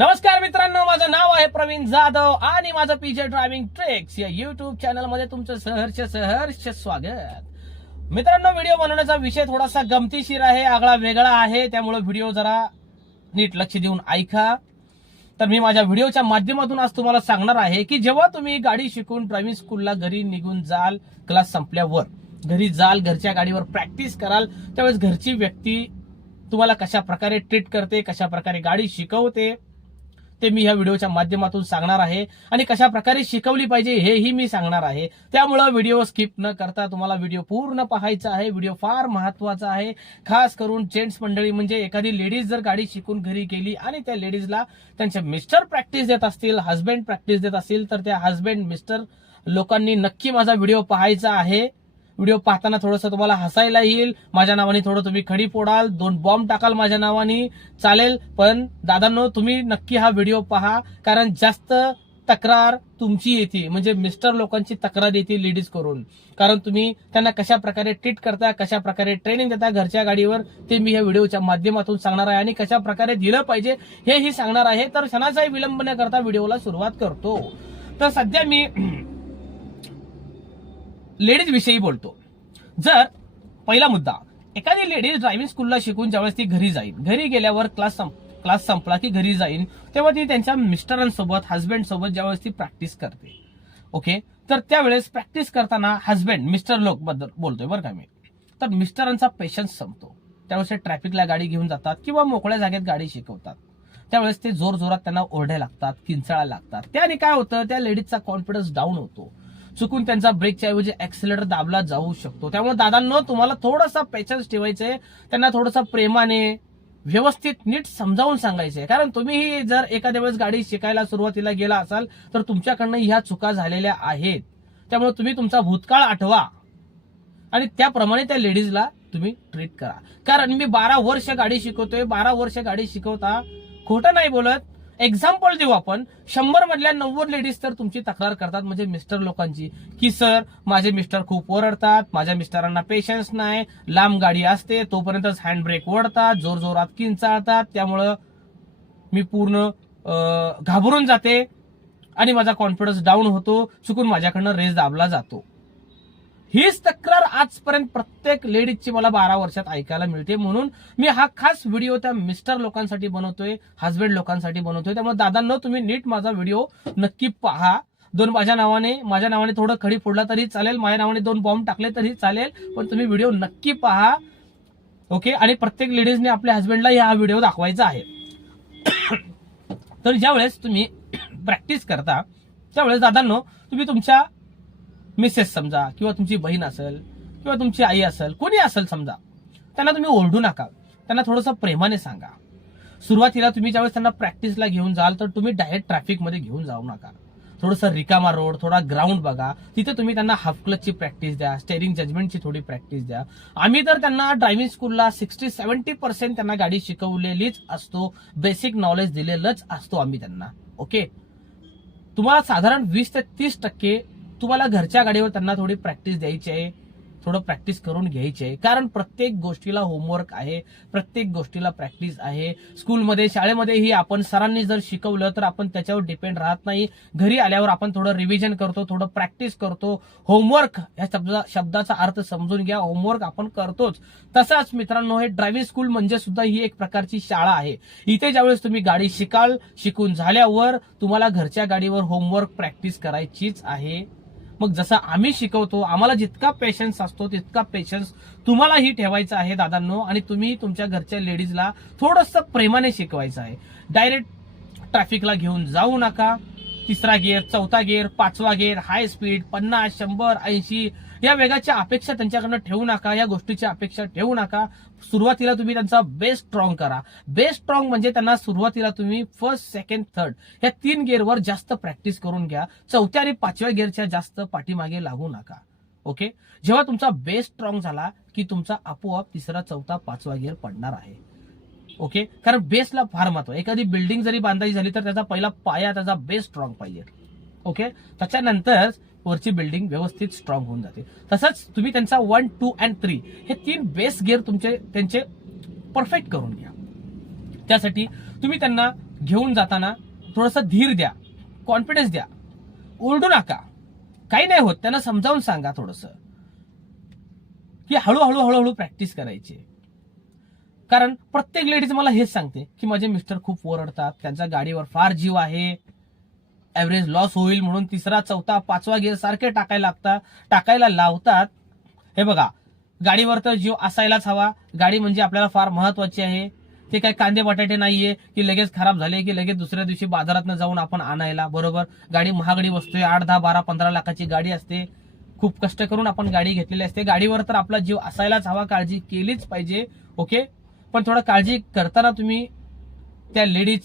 नमस्कार मित्रांनो माझं नाव आहे प्रवीण जाधव आणि माझं पीजे ड्रायव्हिंग ट्रेक्स या युट्यूब चॅनलमध्ये तुमचं सहर्ष सहर्ष स्वागत. मित्रांनो व्हिडिओ बनवण्याचा विषय थोडासा गमतीशीर आहे आगळा वेगळा आहे त्यामुळे व्हिडिओ जरा नीट लक्ष देऊन ऐका. तर मी माझ्या व्हिडिओच्या माध्यमातून आज तुम्हाला सांगणार आहे की जेव्हा तुम्ही गाडी शिकून ड्रायव्हिंग स्कूलला घरी निघून जाल क्लास संपल्यावर घरी जाल घरच्या गाडीवर प्रॅक्टिस कराल त्यावेळेस घरची व्यक्ती तुम्हाला कशा प्रकारे ट्रीट करते कशा प्रकारे गाडी शिकवते ते मी ह्या व्हिडिओच्या माध्यमातून सांगणार आहे आणि कशा प्रकारे शिकवली पाहिजे हेही मी सांगणार आहे. त्यामुळं व्हिडिओ स्किप न करता तुम्हाला व्हिडिओ पूर्ण पाहायचा आहे व्हिडिओ फार महत्त्वाचा आहे. खास करून जेंट्स मंडळी म्हणजे एखादी लेडीज जर गाडी शिकून घरी गेली आणि त्या लेडीजला त्यांचे मिस्टर प्रॅक्टिस देत असतील हस्बंड प्रॅक्टिस देत असतील तर त्या हस्बंड मिस्टर लोकांनी नक्की माझा व्हिडिओ पाहायचा आहे. व्हिडिओ पाहताना थोडंसं तुम्हाला हसायला येईल. माझ्या नावाने थोडं तुम्ही खडी फोडाल दोन बॉम्ब टाकाल माझ्या नावाने. चालेल पण दादांनो तुम्ही नक्की हा व्हिडिओ पहा कारण जास्त तक्रार तुमची येते. म्हणजे मिस्टर लोकांची तक्रार येते लेडीज करून कारण तुम्ही त्यांना कशा प्रकारे ट्रीट करता कशा प्रकारे ट्रेनिंग देता घरच्या गाडीवर ते मी या व्हिडिओच्या माध्यमातून सांगणार आहे आणि कशा प्रकारे दिलं पाहिजे हेही सांगणार आहे. तर क्षणाचाही विलंब न करता व्हिडिओला सुरुवात करतो. तर सध्या मी लेडीज विषयी बोलतो. जर पहिला मुद्दा एखादी लेडीज ड्रायव्हिंग स्कूलला शिकून ज्यावेळेस ती घरी जाईल घरी गेल्यावर क्लास क्लास संपला की घरी जाईल तेव्हा ती त्यांच्या मिस्टरांसोबत हस्बंड सोबत ज्यावेळेस ती प्रॅक्टिस करते. ओके तर त्यावेळेस प्रॅक्टिस करताना हस्बंड मिस्टर लोक बद्दल बोलतोय बरं का मी. तर मिस्टरांचा पेशन्स संपतो. त्यावेळेस ते ट्रॅफिकला गाडी घेऊन जातात किंवा मोकळ्या जागेत गाडी शिकवतात. त्यावेळेस ते जोर जोरात त्यांना ओरड्या लागतात किंचाळा लागतात. त्याने काय होतं? त्या लेडीजचा कॉन्फिडन्स डाऊन होतो. चुकून त्यांचा ब्रेकच्या ऐवजी ऍक्सिलेटर दाबला जाऊ शकतो. त्यामुळे दादांना तुम्हाला थोडासा पेशन्स ठेवायचंय त्यांना थोडंसं प्रेमाने व्यवस्थित नीट समजावून सांगायचंय कारण तुम्हीही जर एखाद्या वेळेस गाडी शिकायला सुरुवातीला गेला असाल तर तुमच्याकडनं ह्या चुका झालेल्या आहेत. त्यामुळे तुम्ही तुमचा भूतकाळ आठवा. आणि त्याप्रमाणे त्या लेडीजला तुम्ही ट्रीट करा. कारण मी बारा वर्ष गाडी शिकवतोय बारा वर्ष गाडी शिकवता खोटं नाही बोलत एक्झाम्पल देऊ आपण. शंभर मधल्या नव्वद लेडीज तर तुमची तक्रार करतात म्हणजे मिस्टर लोकांची. की सर माझे मिस्टर खूप ओरडतात. माझ्या मिस्टरांना पेशन्स नाही. लांब गाडी असते. तोपर्यंतच हँडब्रेक ओढतात. जोर जोरात किंचाळतात. त्यामुळं मी पूर्ण घाबरून जाते आणि माझा कॉन्फिडन्स डाऊन होतो. चुकून माझ्याकडनं रेस दाबला जातो. हीच तक्रार आजपर्यंत प्रत्येक लेडीजची मला बारा वर्षात ऐकायला मिळते. म्हणून मी हा खास व्हिडिओ त्या मिस्टर लोकांसाठी बनवतोय हजबंड लोकांसाठी बनवतोय. त्यामुळे दादांना तुम्ही नीट माझा व्हिडिओ नक्की पहा. दोन माझ्या नावाने माझ्या नावाने थोडं खडी फोडला तरी चालेल माझ्या नावाने दोन बॉम्ब टाकले तरी चालेल पण तुम्ही व्हिडिओ नक्की पहा. ओके आणि प्रत्येक लेडीजने आपल्या हस्बंडला हा व्हिडिओ दाखवायचा आहे. तर ज्यावेळेस तुम्ही प्रॅक्टिस करता त्यावेळेस दादांनो तुम्ही तुमच्या मिसेस समजा किंवा तुमची बहीण असेल किंवा तुमची आई असेल कोणी असेल समजा त्यांना तुम्ही ओरडू नका. त्यांना थोडंसं प्रेमाने सांगा. सुरुवातीला तुम्ही ज्यावेळेस त्यांना प्रॅक्टिसला घेऊन जाल तर तुम्ही डायरेक्ट ट्रॅफिकमध्ये घेऊन जाऊ नका. थोडंसं रिकामा रोड थोडा ग्राउंड बघा. तिथे तुम्ही त्यांना हाफ क्लचची प्रॅक्टिस द्या स्टेरिंग जजमेंटची थोडी प्रॅक्टिस द्या. आम्ही तर त्यांना ड्रायव्हिंग स्कूलला सिक्स्टी सेव्हन्टी पर्सेंट त्यांना गाडी शिकवलेलीच असतो बेसिक नॉलेज दिलेलंच असतो आम्ही त्यांना. ओके तुम्हाला साधारण वीस ते तीस टक्के तुम्हाला घरच्या गाडीवर त्यांना थोडी प्रॅक्टिस द्यायची आहे थोडं प्रॅक्टिस करून घ्यायची आहे. कारण प्रत्येक गोष्टीला होमवर्क आहे प्रत्येक गोष्टीला प्रॅक्टिस आहे. स्कूलमध्ये शाळेमध्येही आपण सरांनी जर शिकवलं तर आपण त्याच्यावर डिपेंड राहत नाही. घरी आल्यावर आपण थोडं रिव्हिजन करतो थोडं प्रॅक्टिस करतो. होमवर्क या शब्दा शब्दाचा अर्थ समजून घ्या. होमवर्क आपण करतोच. तसाच मित्रांनो हे ड्रायव्हिंग स्कूल म्हणजे सुद्धा ही एक प्रकारची शाळा आहे. इथे ज्यावेळेस तुम्ही गाडी शिकाल शिकून झाल्यावर तुम्हाला घरच्या गाडीवर होमवर्क प्रॅक्टिस करायचीच आहे. मग जसं आम्ही शिकवतो आम्हाला जितका पेशन्स असतो तितका पेशन्स तुम्हालाही ठेवायचा आहे दादांनो. आणि तुम्ही तुमच्या घरच्या लेडीजला थोडंसं प्रेमाने शिकवायचं आहे. डायरेक्ट ट्रॅफिकला घेऊन जाऊ नका. तिसरा गिअर चौथा गिअर पाचवा गिअर हाय स्पीड पन्नास शंभर ऐंशी या वेगाच्या अपेक्षा त्यांच्याकडनं ठेवू नका या गोष्टीची अपेक्षा ठेवू नका. सुरुवातीला तुम्ही त्यांचा बेस्ट स्ट्रॉंग करा. बेस्ट स्ट्रॉंग म्हणजे त्यांना सुरुवातीला तुम्ही फर्स्ट सेकंड थर्ड या तीन गिअरवर जास्त प्रॅक्टिस करून घ्या. चौथ्या आणि पाचव्या गिअरच्या जास्त पाठीमागे लागू नका. ओके जेव्हा तुमचा बेस स्ट्रॉंग झाला की तुमचा आपोआप तिसरा चौथा पाचवा गिअर पडणार आहे. ओके कारण बेसला फार महत्त्व एखादी बिल्डिंग जरी बांधायची झाली तर त्याचा पहिला पाया त्याचा बेस स्ट्रॉंग पाहिजे. ओके त्याच्यानंतर वरची बिल्डिंग व्यवस्थित स्ट्रॉंग होऊन जाते. तसंच तुम्ही त्यांचा वन टू अँड थ्री हे तीन बेस गिअर तुमचे त्यांचे परफेक्ट करून घ्या. त्यासाठी तुम्ही त्यांना घेऊन जाताना थोडंसं धीर द्या कॉन्फिडन्स द्या. ओरडू नका. काही नाही होत त्यांना समजावून सांगा थोडंसं. की हळूहळू हळूहळू प्रॅक्टिस करायची. कारण प्रत्येक लेडीज मला हेच सांगते की माझे मिस्टर खूप ओरडतात त्यांचा गाडीवर फार जीव आहे. ॲव्हरेज लॉस होईल म्हणून तिसरा चौथा पाचवा गिअर सारखे टाकायला लागतात टाकायला लावतात. हे बघा गाडीवर तर जीव असायलाच हवा. गाडी म्हणजे आपल्याला फार महत्वाची आहे. ते काही कांदे बटाटे नाहीये की लगेच खराब झाले की लगेच दुसऱ्या दिवशी बाजारात जाऊन आपण आणायला. बरोबर? गाडी महागडी वस्तू आठ दहा बारा पंधरा लाखाची गाडी असते. खूप कष्ट करून आपण गाडी घेतलेली असते. गाडीवर तर आपला जीव असायलाच हवा. काळजी केलीच पाहिजे. ओके? पण थोडं काळजी करताना तुम्ही त्या लेडीज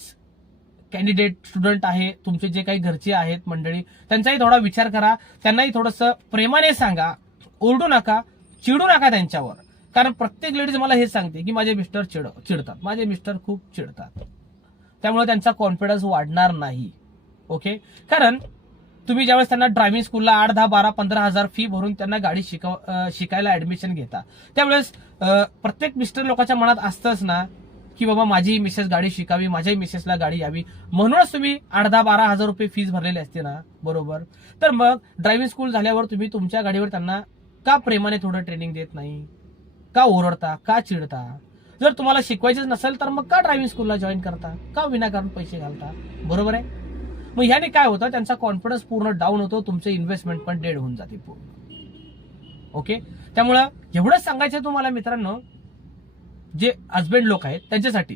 कॅन्डिडेट स्टुडंट आहे तुमचे जे काही घरचे आहेत मंडळी त्यांचाही थोडा विचार करा. त्यांनाही थोडंसं प्रेमाने सांगा. ओरडू नका चिडू नका त्यांच्यावर. कारण प्रत्येक लेडीज मला हे सांगते की माझे मिस्टर चिड चिडतात. माझे मिस्टर खूप चिडतात. त्यामुळे त्यांचा कॉन्फिडन्स वाढणार नाही. ओके कारण तुम्ही ज्यावेळेस त्यांना ड्रायव्हिंग स्कूलला आठ दहा बारा पंधरा हजार फी भरून त्यांना गाडी शिकव शिकायला ऍडमिशन घेता त्यावेळेस प्रत्येक मिस्टर लोकांच्या मनात असतंच ना की बाबा माझी मिसेस गाडी शिकावी माझ्याही मिसेसला गाडी यावी. म्हणूनच तुम्ही आठ दहा बारा हजार रुपये फीज भरलेली असते ना बरोबर? तर मग ड्रायव्हिंग स्कूल झाल्यावर तुम्ही तुमच्या गाडीवर त्यांना का प्रेमाने थोडं ट्रेनिंग देत नाही? का ओरडता? का चिडता? जर तुम्हाला शिकवायचंच नसेल तर मग का ड्रायव्हिंग स्कूलला जॉईन करता? का विनाकारण पैसे घालता? बरोबर आहे? मग ह्याने काय होतं? त्यांचा कॉन्फिडन्स पूर्ण डाऊन होतो तुमचे इन्व्हेस्टमेंट पण डेड होऊन जाते पूर्ण. ओके त्यामुळं एवढंच सांगायचं आहे तुम्हाला मित्रांनो जे हजबंड लोक आहेत त्यांच्यासाठी.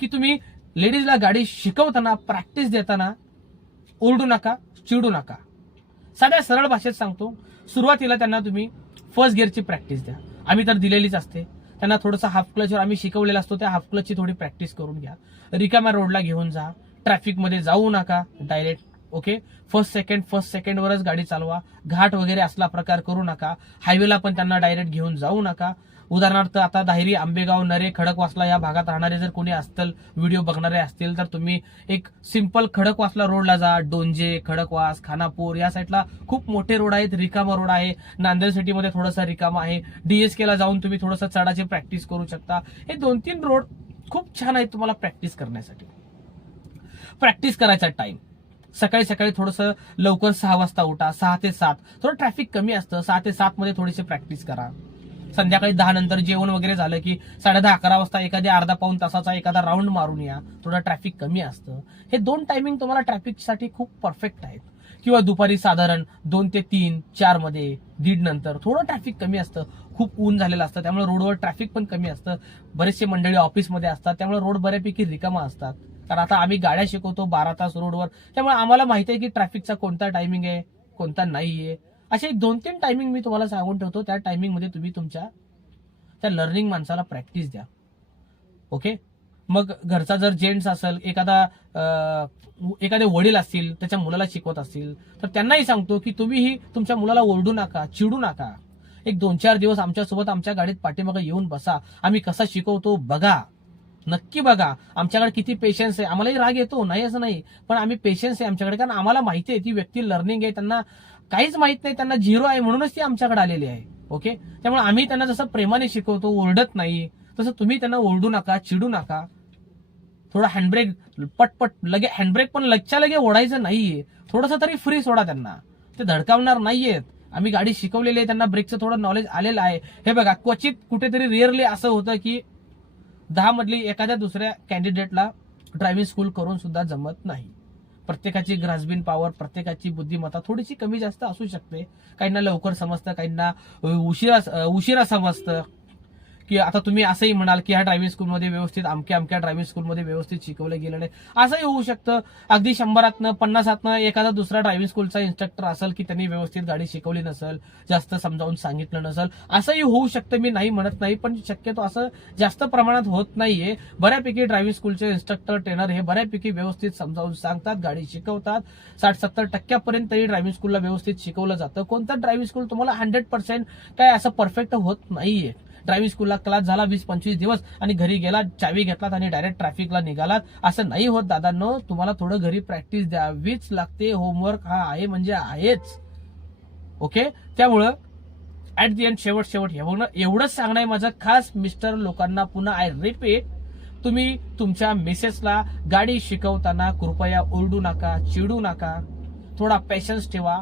की तुम्ही लेडीजला गाडी शिकवताना प्रॅक्टिस देताना ओरडू नका चिडू नका. साध्या सरळ भाषेत सांगतो सुरुवातीला त्यांना तुम्ही फर्स्ट गिअरची प्रॅक्टिस द्या. आम्ही तर दिलेलीच असते. त्यांना थोडंसं हाफ क्लचवर आम्ही शिकवलेलं असतो त्या हाफ क्लचची थोडी प्रॅक्टिस करून घ्या. रिकाम्या रोडला घेऊन जा. ट्रॅफिकमध्ये जाऊ नका direct okay first second first सेकंडवरच गाडी चालवा. घाट वगैरे असला प्रकार करू नका. हायवेला पण त्यांना डायरेक्ट घेऊन जाऊ नका. उदाहरणार्थ आता दाहिरी आंबेगाव नरे खडकवासला या भागात राहणारे जर कोणी असतील व्हिडिओ बघणारे असतील तर तुम्ही एक सिंपल खडकवासला रोडला जा. डोंजे खडकवास खानापूर या साईडला खूप मोठे रोड आहेत. रिकामा रोड आहे. नांदेड सिटीमध्ये थोडासा रिकामा आहे. डीएसकेला जाऊन तुम्ही थोडंसं चढाची प्रॅक्टिस करू शकता. हे दोन तीन रोड खूप छान आहेत तुम्हाला प्रॅक्टिस करण्यासाठी. प्रॅक्टिस करायचा टाइम सकाळी सकाळी थोडंसं लवकर सहा वाजता उठा. सहा ते सात. थोडं ट्रॅफिक कमी असतं. सहा ते सात मध्ये थोडीशी प्रॅक्टिस करा. संध्याकाळी दहा नंतर जेवण वगैरे झालं की साडे दहा अकरा वाजता एखाद्या अर्धा पाऊन तासाचा एखादा राऊंड मारून या. थोडं ट्रॅफिक कमी असतं. हे दोन टायमिंग तुम्हाला ट्रॅफिकसाठी खूप परफेक्ट आहेत. किंवा दुपारी साधारण दोन ते तीन चारमध्ये दीड नंतर. थोडं ट्रॅफिक कमी असतं. खूप ऊन झालेलं असतं. त्यामुळे रोडवर ट्रॅफिक पण कमी असतं. बरेचसे मंडळी ऑफिसमध्ये असतात. त्यामुळे रोड बऱ्यापैकी रिकामा असतात. कारण आता आम्ही गाड्या शिकवतो बारा तास रोडवर त्यामुळे आम्हाला माहिती आहे की ट्रॅफिकचा कोणता टायमिंग आहे कोणता नाही आहे असे एक दोन तीन टायमिंग मी तुम्हाला सांगून ठेवतो. त्या टायमिंगमध्ये तुम्ही तुमच्या त्या लर्निंग माणसाला प्रॅक्टिस द्या. ओके मग घरचा जर जेंट्स असेल एखादा एखादे वडील असतील त्याच्या मुलाला शिकवत असतील तर त्यांनाही सांगतो की तुम्हीही तुमच्या मुलाला ओरडू नका चिडू नका. एक दोन चार दिवस आमच्यासोबत आमच्या गाडीत पाठीमागे येऊन बसा. आम्ही कसा शिकवतो बघा. नक्की बघा. आमच्याकडे किती पेशन्स आहे. आम्हालाही राग येतो नाही असं नाही. पण आम्ही पेशन्स आहे आमच्याकडे. कारण आम्हाला माहिती आहे ती व्यक्ती लर्निंग आहे. त्यांना काहीच माहीत नाही त्यांना झिरो आहे म्हणूनच ती आमच्याकडे आलेली आहे ओके? त्यामुळे आम्ही त्यांना जसं प्रेमाने शिकवतो ओरडत नाही तसं तुम्ही त्यांना ओरडू नका चिडू नका. थोडा हँडब्रेक पटपट लगे हँडब्रेक पण लगच्या लगे ओढायचं नाहीये. थोडंसं तरी फ्री सोडा त्यांना. ते धडकावणार नाहीयेत. आम्ही गाडी शिकवलेली आहे त्यांना ब्रेकचं थोडं नॉलेज आलेलं आहे. हे बघा क्वचित कुठेतरी रिअरली असं होतं की दहा मधली एखाद्या दुसऱ्या कॅन्डिडेटला ड्रायव्हिंग स्कूल करून सुद्धा जमत नाही. प्रत्येकाची ग्रासबीन पॉवर प्रत्येकाची बुद्धिमत्ता थोडीशी कमी जास्त असू शकते. काहींना लवकर समजतं काहींना उशिरा उशिरा समजतं. की आता तुम्ही असंही म्हणाल की ह्या ड्रायव्हिंग स्कूलमध्ये व्यवस्थित अमक्या अमक्या ड्रायव्हिंग स्कूलमध्ये व्यवस्थित शिकवलं गेलं नाही. असंही होऊ शकतं. अगदी शंभरातनं पन्नासातनं एखादा दुसरा ड्रायव्हिंग स्कूलचा इन्स्ट्रक्टर असेल की त्यांनी व्यवस्थित गाडी शिकवली नसेल जास्त समजावून सांगितलं नसेल असंही होऊ शकतं. मी नाही म्हणत नाही पण शक्यतो असं जास्त प्रमाणात होत नाहीये. बऱ्यापैकी ड्रायव्हिंग स्कूलचे इन्स्ट्रक्टर ट्रेनर हे बऱ्यापैकी व्यवस्थित समजावून सांगतात गाडी शिकवतात. साठ सत्तर टक्क्यापर्यंत तरी ड्रायव्हिंग स्कूलला व्यवस्थित शिकवलं जातं. कोणतं ड्रायव्हिंग स्कूल तुम्हाला हंड्रेड पर्सेंट काय असं परफेक्ट होत नाहीये. ड्रायव्हिंग स्कूलला क्लास झाला वीस पंचवीस दिवस आणि घरी गेलात चावी घेतलात आणि डायरेक्ट ट्रॅफिकला निघालात. असं नाही होत दादांनो. तुम्हाला थोडं घरी प्रॅक्टिस द्यावीच लागते. होमवर्क हा आहे म्हणजे आहेच. ओके त्यामुळं ऍट दी एंड शेवट शेवट एवढं एवढंच सांगणं आहे माझं खास मिस्टर लोकांना. पुन्हा आय रिपीट तुम्ही तुमच्या मिसेसला गाडी शिकवताना कृपया ओरडू नका चिडू नका. थोडा पेशन्स ठेवा.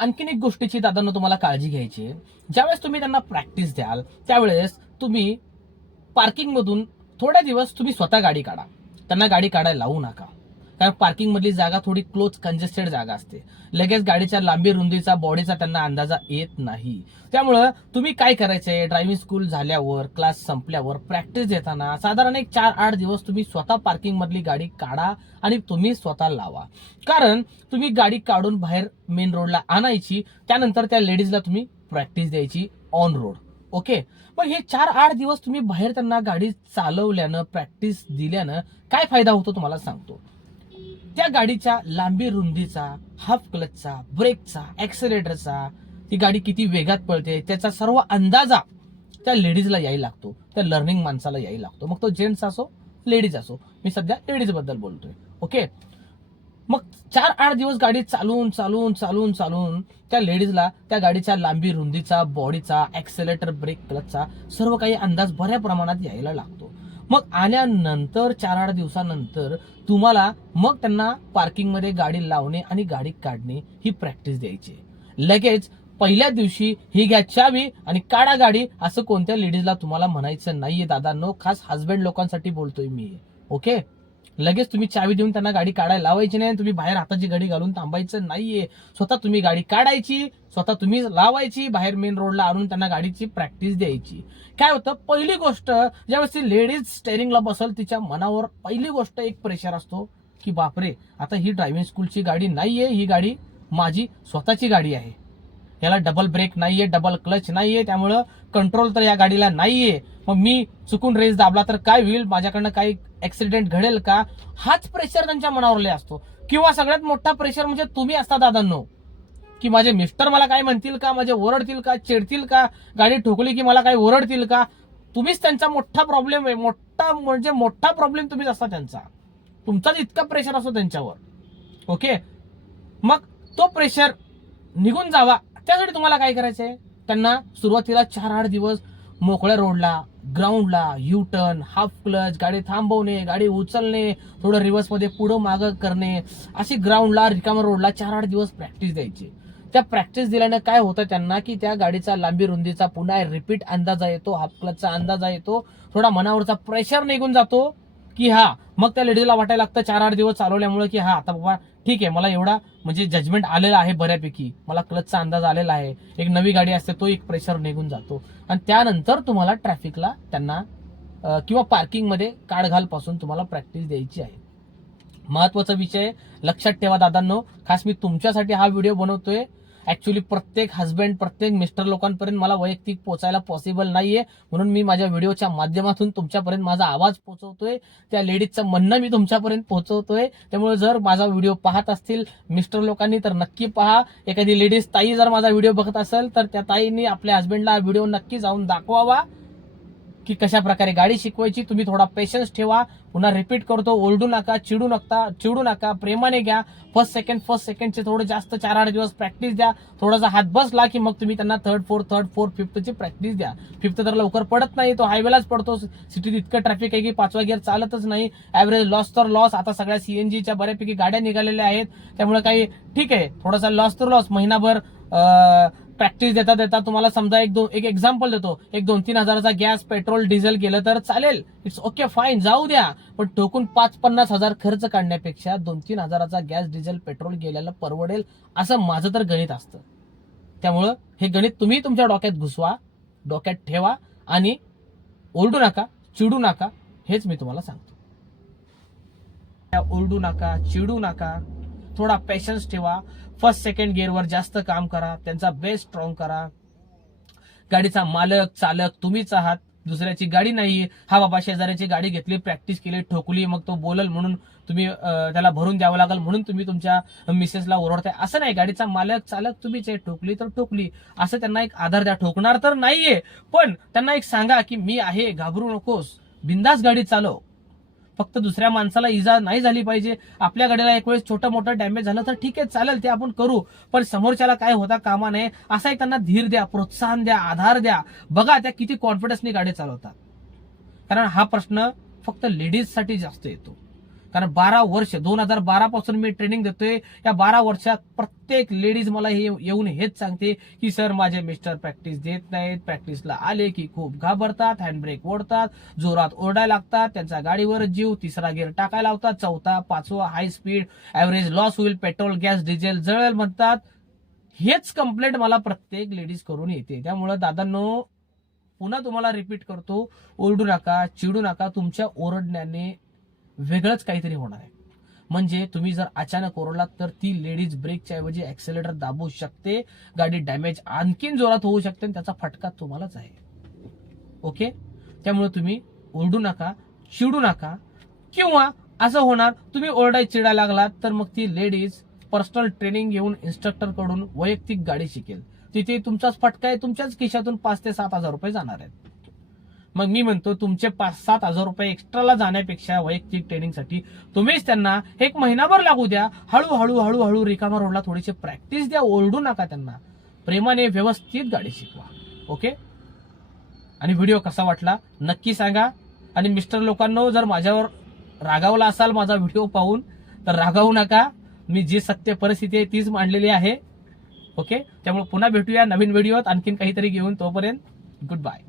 आणखीन एक गोष्टीची दादांना तुम्हाला काळजी घ्यायची आहे. ज्यावेळेस तुम्ही त्यांना प्रॅक्टिस द्याल त्यावेळेस तुम्ही पार्किंगमधून थोड्या दिवस तुम्ही स्वतः गाडी काढा. त्यांना गाडी काढायला लावू नका. कारण पार्किंग मधली जागा थोडी क्लोज कंजेस्टेड जागा असते. लगेच गाडीच्या लांबी रुंदीचा बॉडीचा त्यांना अंदाजा येत नाही. त्यामुळं तुम्ही काय करायचंय? ड्रायव्हिंग स्कूल झाल्यावर क्लास संपल्यावर प्रॅक्टिस देताना साधारण एक चार आठ दिवस तुम्ही स्वतः पार्किंग मधली गाडी काढा आणि तुम्ही स्वतः लावा. कारण तुम्ही गाडी काढून बाहेर मेन रोडला आणायची त्यानंतर त्या लेडीजला तुम्ही प्रॅक्टिस द्यायची ऑन रोड ओके मग हे चार आठ दिवस तुम्ही बाहेर त्यांना गाडी चालवल्यानं प्रॅक्टिस दिल्यानं काय फायदा होतो तुम्हाला सांगतो. त्या गाडीच्या लांबी रुंदीचा हाफ क्लचचा ब्रेकचा ऍक्सिलेटरचा ती गाडी किती वेगात पळते त्याचा सर्व अंदाजा त्या लेडीजला यायला लागतो. त्या लर्निंग माणसाला यायला लागतो. मग तो जेंट्स असो लेडीज असो. मी सध्या लेडीजबद्दल बोलतोय. ओके मग चार आठ दिवस गाडी चालून चालून चालून चालून त्या लेडीजला त्या गाडीच्या लांबी रुंदीचा बॉडीचा ऍक्सेलेटर ब्रेक क्लचचा सर्व काही अंदाज बऱ्या प्रमाणात यायला लागतो. मग आल्यानंतर चार आठ दिवसानंतर तुम्हाला मग त्यांना पार्किंगमध्ये गाडी लावणे आणि गाडी काढणे ही प्रॅक्टिस द्यायची. लगेच पहिल्या दिवशी ही घ्या चावी आणि काढा गाडी असं कोणत्या लेडीजला तुम्हाला म्हणायचं नाहीये दादा नो खास हजबंड लोकांसाठी बोलतोय मी. ओके लगेच तुम्ही चावी देऊन त्यांना गाडी काढायला लावायची नाही तुम्ही बाहेर हाताची गाडी घालून थांबायचं नाहीये. स्वतः तुम्ही गाडी काढायची स्वतः तुम्ही लावायची बाहेर मेन रोडला आणून त्यांना गाडीची प्रॅक्टिस द्यायची. काय होतं? पहिली गोष्ट ज्यावेळेस ती लेडीज स्टेअरिंगला बसल तिच्या मनावर पहिली गोष्ट एक प्रेशर असतो की बापरे आता ही ड्रायव्हिंग स्कूलची गाडी नाहीये ही गाडी माझी स्वतःची गाडी आहे. याला डबल ब्रेक नाहीये डबल क्लच नाहीये त्यामुळं कंट्रोल तर या गाडीला नाहीये. मग मी चुकून रेस दाबला तर काय होईल? माझ्याकडनं काही ऍक्सिडेंट घडेल का हाच प्रेशर त्यांच्या मनावरले असतो. किंवा सगळ्यात मोठा प्रेशर म्हणजे तुम्ही असता दादांनो. की माझे मिस्टर मला काय म्हणतील का माझे ओरडतील का चिडतील का गाडी ठोकली की मला काही ओरडतील का? तुम्हीच त्यांचा मोठा प्रॉब्लेम आहे. मोठा म्हणजे मोठा प्रॉब्लेम तुम्हीच असता त्यांचा. तुमचाच इतका प्रेशर असतो त्यांच्यावर. ओके मग तो प्रेशर निघून जावा. त्यासाठी तुम्हाला काय करायचंय? त्यांना सुरुवातीला चार आठ दिवस मोकळ्या रोडला ग्राउंडला यू टर्न हाफ क्लच गाडी थांबवणे गाडी उचलणे थोडं रिव्हर्समध्ये पुढं मागं करणे अशी ग्राउंडला रिकामा रोडला चार आठ दिवस प्रॅक्टिस द्यायची. त्या प्रॅक्टिस दिल्याने काय होतं त्यांना की त्या गाडीचा लांबी रुंदीचा पुन्हा रिपीट अंदाजा येतो हाफ क्लचचा अंदाजा येतो थोडा मनावरचा प्रेशर निघून जातो. की हा मग त्या लेडीजला वाटायला लागतं चार आठ दिवस चालवल्यामुळे की हा आता बाबा ठीक आहे मला एवढा म्हणजे जजमेंट आलेला आहे बऱ्यापैकी. मला क्लचचा अंदाज आलेला आहे. एक नवी गाडी असते तो एक प्रेशर निघून जातो. आणि त्यानंतर तुम्हाला ट्रॅफिकला त्यांना किंवा पार्किंगमध्ये काढघाल घालपासून तुम्हाला प्रॅक्टिस द्यायची आहे. महत्त्वाचा विषय लक्षात ठेवा दादांनो. खास मी तुमच्यासाठी हा व्हिडिओ बनवतोय. ऍक्च्युली प्रत्येक हस्बंड प्रत्येक मिस्टर लोकांपर्यंत मला वैयक्तिक पोचायला पॉसिबल नाहीये. म्हणून मी माझ्या व्हिडिओच्या माध्यमातून तुमच्यापर्यंत माझा आवाज पोहोचवतोय त्या लेडीजचं म्हणणं मी तुमच्यापर्यंत पोहोचवतोय त्यामुळे जर माझा व्हिडिओ पाहत असतील मिस्टर लोकांनी तर नक्की पहा. एखादी लेडीज ताई जर माझा व्हिडिओ बघत असेल तर त्या ताईंनी आपल्या हस्बंडला हा व्हिडिओ नक्की जाऊन दाखवावा. की कशा प्रकारे गाडी शिकवायची तुम्ही थोडा पेशन्स ठेवा. पुन्हा रिपीट करतो ओरडू नका चिडू नका चिडू नका प्रेमाने घ्या. फर्स्ट सेकंड फर्स्ट सेकंडचे थोडं जास्त चार आठ दिवस प्रॅक्टिस द्या. थोडासा हात बसला की मग तुम्ही त्यांना थर्ड फोर्थ थर्ड फोर्थ फिफ्थची प्रॅक्टिस द्या. फिफ्थ तर लवकर पडत नाही तो हायवेलाच पडतो. सिटीत इतकं ट्रॅफिक आहे की पाचवा गिअर चालतच नाही. ऍव्हरेज लॉस तर लॉस आता सगळ्या सीएनजीच्या बऱ्यापैकी गाड्या निघालेल्या आहेत. त्यामुळे काही ठीक आहे. थोडासा लॉस तर लॉस महिनाभर प्रॅक्टिस देता देता तुम्हाला समजा एक दोन एक एक्झाम्पल देतो. एक दोन तीन हजाराचा गॅस पेट्रोल डिझेल गेलं तर चालेल. इट्स ओके फाईन जाऊ द्या. पण ठोकून पाच पन्नास हजार खर्च काढण्यापेक्षा दोन तीन हजाराचा गॅस डिझेल पेट्रोल गेल्याला परवडेल असं माझं तर गणित असतं. त्यामुळं हे गणित तुम्ही तुमच्या डोक्यात घुसवा डोक्यात ठेवा आणि ओरडू नका चिडू नका हेच मी तुम्हाला सांगतो. त्या ओरडू नका चिडू नका. थोडा पेशन्स ठेवा. फर्स्ट सेकंड गिअरवर जास्त काम करा त्यांचा बेस्ट स्ट्रॉंग करा. गाडीचा मालक चालक तुम्हीच आहात. दुसऱ्याची गाडी नाही. हा बाबा शेजाऱ्याची गाडी घेतली प्रॅक्टिस केली ठोकली मग तो बोलल म्हणून तुम्ही त्याला भरून द्यावं लागेल म्हणून तुम्ही तुमच्या मिसेसला ओरडताय. असं नाही गाडीचा मालक चालक तुम्हीच आहे. ठोकली तर ठोकली. असं त्यांना एक आधार द्या. ठोकणार तर नाहीये. पण त्यांना एक सांगा की मी आहे घाबरू नकोस. बिंदास गाडी चालव. फक्त दुसऱ्या माणसाला इजा नाही झाली पाहिजे. आपल्या गाडीला एक वेळेस छोटं मोठं डॅमेज झालं तर ठीक आहे चालेल ते आपण करू. पण समोरच्याला काय होता कामा नये असा एक त्यांना धीर द्या प्रोत्साहन द्या आधार द्या. बघा त्या किती कॉन्फिडन्सनी गाडी चालवतात. कारण हा प्रश्न फक्त लेडीजसाठी जास्त येतो. कारण बारा वर्ष दोन हजार बारा पासून मी ट्रेनिंग देतोय. या बारा वर्षात प्रत्येक लेडीज मला हे येऊन हेच सांगते की सर माझे मिस्टर प्रॅक्टिस देत नाहीत. प्रॅक्टिसला आले की खूप घाबरतात हँडब्रेक ओढतात जोरात ओरडायला लागतात त्यांचा गाडीवर जीव तिसरा गिअर टाकायला लावतात चौथा पाचवा हाय स्पीड ऍव्हरेज लॉस होईल पेट्रोल गॅस डिझेल जळेल म्हणतात. हेच कंप्लेंट मला प्रत्येक लेडीज करून येते. त्यामुळं दादांनो पुन्हा तुम्हाला रिपीट करतो. ओरडू नका चिडू नका. तुमच्या ओरडण्याने वेगळंच काहीतरी होणार आहे. म्हणजे तुम्ही जर अचानक ओरडलात तर ती लेडीज ब्रेकच्या ऐवजी ऍक्सिलेटर दाबू शकते गाडी डॅमेज आणखीन जोरात होऊ शकते आणि त्याचा फटका तुम्हालाच आहे. ओके त्यामुळे तुम्ही ओरडू नका चिडू नका किंवा असं होणार तुम्ही ओरडाय चिडा लागलात तर मग ती लेडीज पर्सनल ट्रेनिंग घेऊन इन्स्ट्रक्टरकडून वैयक्तिक गाडी शिकेल. तिथे तुमचाच फटका आहे तुमच्याच खिशातून पाच ते सात हजार रुपये जाणार आहेत. मग मी म्हणतो तुमचे पाच सात हजार रुपये एक्स्ट्राला जाण्यापेक्षा वैयक्तिक ट्रेनिंगसाठी तुम्हीच त्यांना एक महिनाभर लागू द्या. हळूहळू हळूहळू रिकामा रोडला थोडीशी प्रॅक्टिस द्या ओरडू नका त्यांना. प्रेमाने व्यवस्थित गाडी शिकवा. ओके? आणि व्हिडिओ कसा वाटला? नक्की सांगा. आणि मिस्टर लोकांनो जर माझ्यावर रागावला असाल माझा व्हिडिओ पाहून तर रागावू नका. मी जी सत्य परिस्थिती आहे तीच मांडलेली आहे. ओके? त्यामुळे पुन्हा भेटूया नवीन व्हिडिओत. आणखीन काहीतरी घेऊन तोपर्यंत गुड बाय